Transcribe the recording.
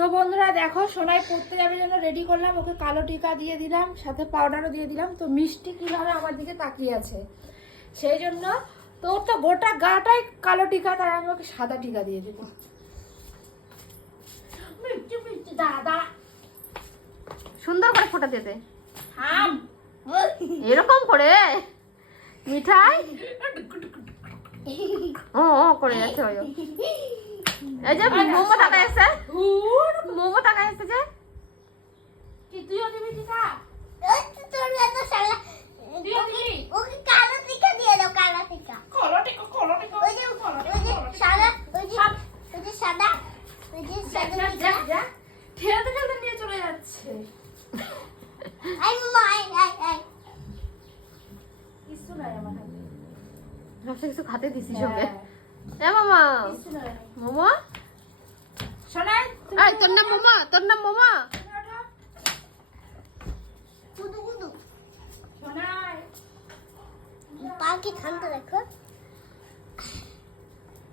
তো বন্ধুরা দেখো, সোনাই পড়তে যাবে জন্য রেডি করলাম, ওকে কালো টিকা দিয়ে দিলাম, সাথে পাউডারও দিয়ে দিলাম। তো মিষ্টি কিভাবে আমার দিকে তাকিয়ে আছে, সেই জন্য তো ওর তো গোটা গাটাই কালো টিকা, তাই আমি ওকে সাদা টিকা দিয়ে দেবো। মিষ্টি মিষ্টি দাদা সুন্দর করে ফোঁটা দিতে, থাম এরকম করে মিঠাই ও ও করে যাচ্ছে। ওই এই যে মোমো টাকা এসছে, মোমো টাকা এসছে যে কি তুইও দিবি টিকা? তোর এত শালা তুইও দিবি? ওকে কালো টিকা দিয়ে দাও, কালো টিকা। কালো টিকা, কালো টিকা, ওই যে সাদা, ওই যে সাদা টিকা। ঠেলতে ঠেলতে নিয়ে চলে যাচ্ছে। আই মামা, আই কিছু নাই আমার হাতে। ভাবছি কিছু খাতে দিছিস ওকে। হ্যাঁ, এ মামা, কিছু নাই। মোমো, সোনাই এই তোর নাম মোমো, তোর নাম মোমো। Kudu Kudu. সোনাই পা কি ঠান্ডা দেখো।